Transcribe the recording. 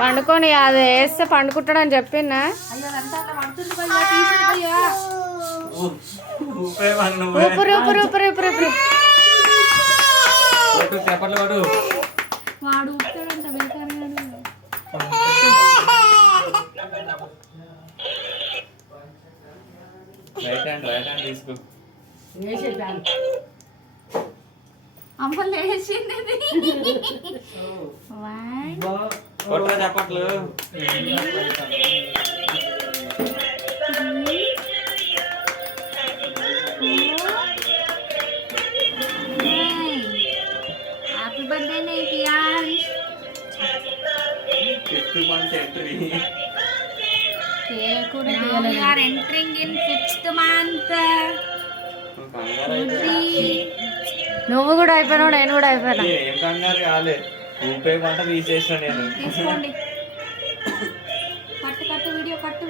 పండుకొని అది వేస్తే పండుకుంటాడని చెప్పిందా? ఊపిరి ఊపిరి ఊపిరి ఊపిరి ఊపిరి వాడు ఊపుతాడంట అమ్మ లేచింది చప్పట్లు. Happy birthday Nithyan. We are entering in 5th month. నువ్వు కూడా అయిపోయినావు, నేను కూడా అయిపోయినా. ఏం కంగారు కాలే, ఊపే పంట తీసేసిన నేను. తీసుకోండి. కట్టు కట్టు వీడియో కట్టు.